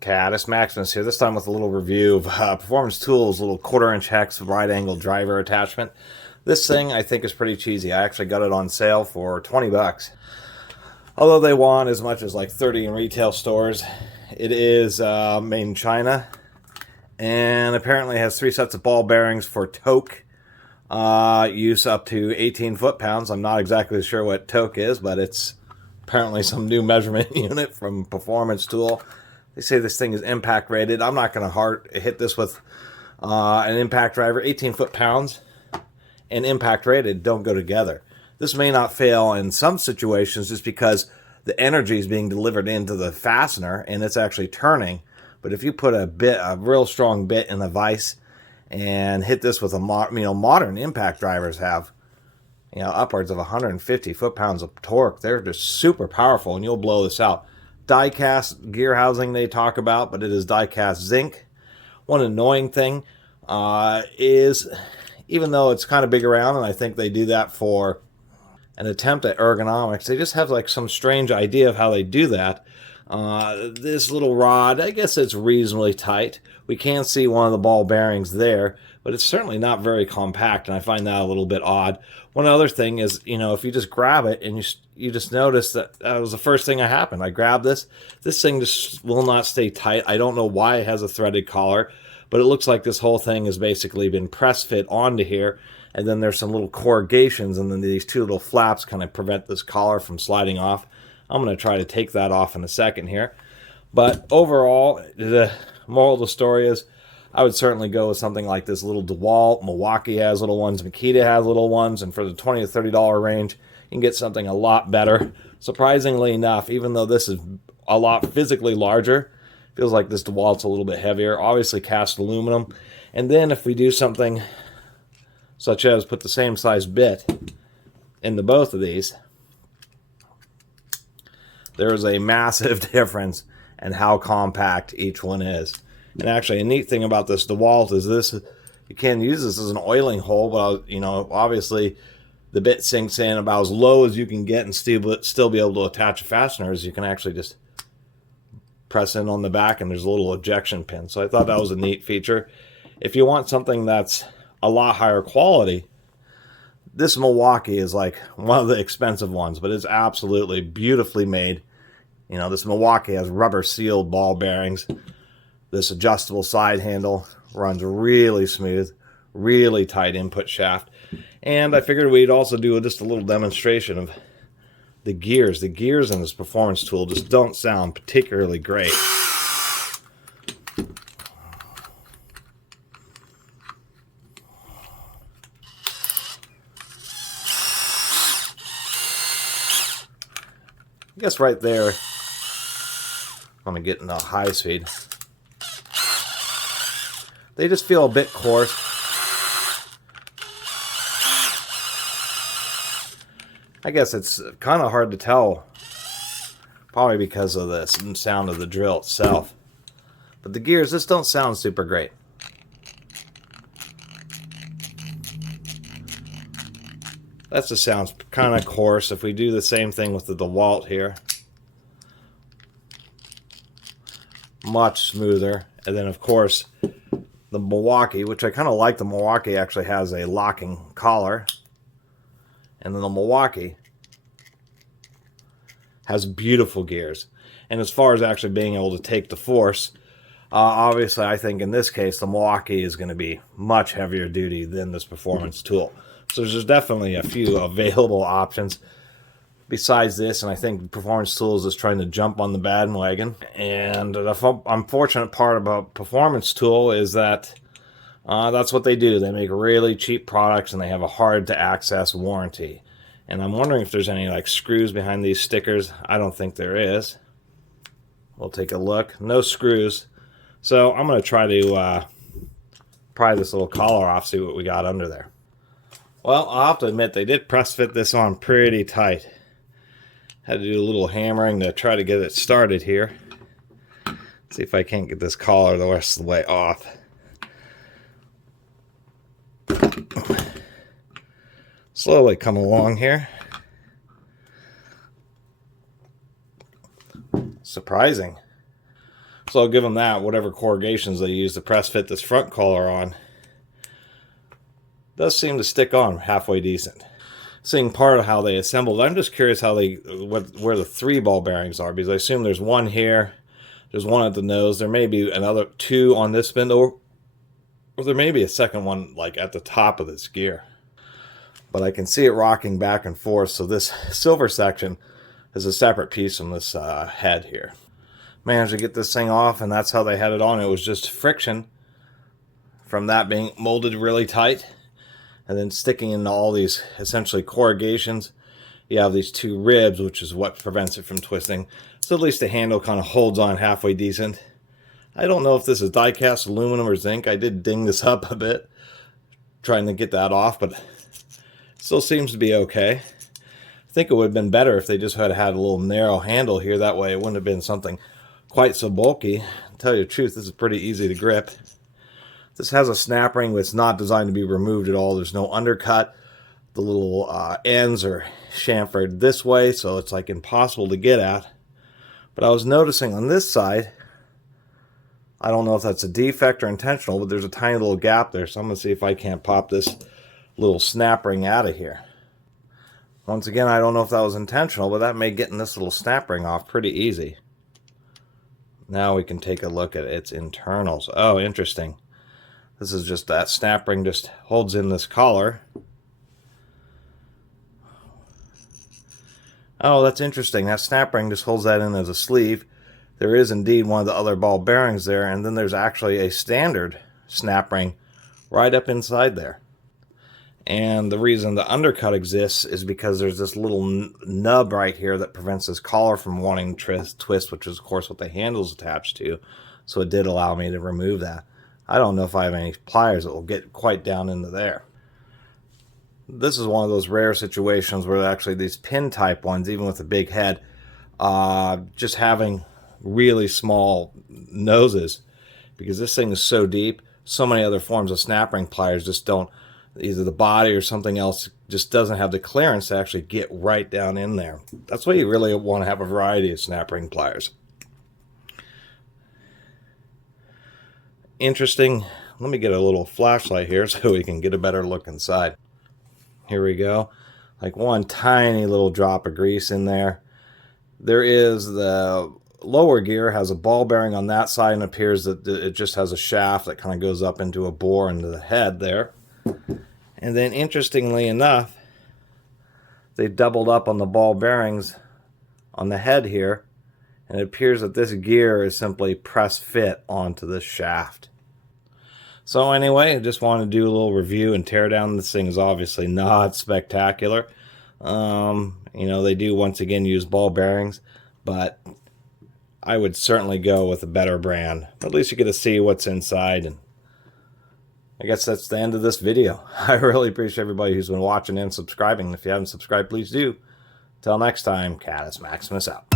Catus, Maximus here, this time with a little review of Performance Tools' little quarter-inch hex wide angle driver attachment. This thing I think is pretty cheesy. I actually got it on sale for 20 bucks. Although they want as much as like 30 in retail stores. It is made in China and apparently has 3 sets of ball bearings for torque. Use up to 18 foot-pounds. I'm not exactly sure what torque is, but it's apparently some new measurement unit from Performance Tool. They say this thing is impact rated. I'm not going to hit this with an impact driver. 18 foot-pounds and impact rated don't go together. This may not fail in some situations just because the energy is being delivered into the fastener and it's actually turning. But if you put a real strong bit in the vise and hit this with a modern impact drivers have upwards of 150 foot-pounds of torque. They're just super powerful and you'll blow this out. Die-cast gear housing they talk about, but it is die-cast zinc. One annoying thing is, even though it's kind of big around, and I think they do that for an attempt at ergonomics, they just have like some strange idea of how they do that. This little rod, I guess it's reasonably tight. We can see one of the ball bearings there, but it's certainly not very compact, and I find that a little bit odd. One other thing is, if you just grab it and you just notice that was the first thing that happened. I grabbed this thing just will not stay tight. I don't know why it has a threaded collar, but it looks like this whole thing has basically been press fit onto here, and then there's some little corrugations, and then these 2 little flaps kind of prevent this collar from sliding off. I'm going to try to take that off in a second here. But overall, the moral of the story is I would certainly go with something like this little DeWalt. Milwaukee has little ones. Makita has little ones. And for the $20 to $30 range, you can get something a lot better. Surprisingly enough, even though this is a lot physically larger, feels like this DeWalt's a little bit heavier. Obviously cast aluminum. And then if we do something such as put the same size bit into both of these, there is a massive difference in how compact each one is. And actually, a neat thing about this DeWalt is you can use this as an oiling hole, but obviously the bit sinks in about as low as you can get and still be able to attach a fastener. As you can actually just press in on the back and there's a little ejection pin. So I thought that was a neat feature. If you want something that's a lot higher quality, this Milwaukee is like one of the expensive ones, but it's absolutely beautifully made. This Milwaukee has rubber sealed ball bearings. This adjustable side handle runs really smooth, really tight input shaft. And I figured we'd also do just a little demonstration of the gears. The gears in this Performance Tool just don't sound particularly great. I guess right there, I'm going to get into high speed. They just feel a bit coarse. I guess it's kind of hard to tell, probably because of the sound of the drill itself. But the gears just don't sound super great. That just sounds kind of coarse. If we do the same thing with the DeWalt here, much smoother. And then of course the Milwaukee, which I kind of like. The Milwaukee actually has a locking collar, and then the Milwaukee has beautiful gears. And as far as actually being able to take the force, obviously I think in this case the Milwaukee is going to be much heavier duty than this Performance Tool. So there's definitely a few available options besides this, and I think Performance Tools is trying to jump on the bandwagon. And the unfortunate part about Performance Tool is that that's what they do. They make really cheap products, and they have a hard-to-access warranty. And I'm wondering if there's any like screws behind these stickers. I don't think there is. We'll take a look. No screws. So I'm going to try to pry this little collar off, see what we got under there. Well, I'll have to admit, they did press fit this on pretty tight. Had to do a little hammering to try to get it started here. See if I can't get this collar the rest of the way off. Slowly come along here. Surprising. So I'll give them that. Whatever corrugations they use to press fit this front collar on does seem to stick on halfway decent. Seeing part of how they assembled, I'm just curious how where the 3 ball bearings are, because I assume there's one here, there's one at the nose, there may be another 2 on this spindle, or there may be a second one like at the top of this gear. But I can see it rocking back and forth, so this silver section is a separate piece from this head here. Managed to get this thing off, and that's how they had it on. It was just friction from that being molded really tight, and then sticking into all these essentially corrugations. You have these 2 ribs, which is what prevents it from twisting. So at least the handle kind of holds on halfway decent. I don't know if this is die-cast aluminum or zinc. I did ding this up a bit, trying to get that off, but it still seems to be okay. I think it would have been better if they just had a little narrow handle here. That way it wouldn't have been something quite so bulky. To tell you the truth, this is pretty easy to grip. This has a snap ring that's not designed to be removed at all. There's no undercut. The little ends are chamfered this way, so it's like impossible to get at. But I was noticing on this side, I don't know if that's a defect or intentional, but there's a tiny little gap there. So I'm going to see if I can't pop this little snap ring out of here. Once again, I don't know if that was intentional, but that made getting this little snap ring off pretty easy. Now we can take a look at its internals. Oh, interesting. This is just that snap ring just holds in this collar. Oh, that's interesting. That snap ring just holds that in as a sleeve. There is indeed one of the other ball bearings there, and then there's actually a standard snap ring right up inside there. And the reason the undercut exists is because there's this little nub right here that prevents this collar from wanting to twist, which is of course what the handle's attached to. So it did allow me to remove that. I don't know if I have any pliers that will get quite down into there. This is one of those rare situations where actually these pin type ones, even with a big head, just having really small noses, because this thing is so deep, so many other forms of snap ring pliers just don't, either the body or something else just doesn't have the clearance to actually get right down in there. That's why you really want to have a variety of snap ring pliers. Interesting. Let me get a little flashlight here so we can get a better look inside. Here we go. Like one tiny little drop of grease in there. There is the lower gear has a ball bearing on that side, and it appears that it just has a shaft that kind of goes up into a bore into the head there. And then interestingly enough, they doubled up on the ball bearings on the head here, and it appears that this gear is simply press fit onto this shaft. So anyway, I just wanted to do a little review and tear down. This thing is obviously not spectacular. You know, they do once again use ball bearings, but I would certainly go with a better brand. At least you get to see what's inside, and I guess that's the end of this video. I really appreciate everybody who's been watching and subscribing. If you haven't subscribed, please do. Till next time, Catus Maximus out.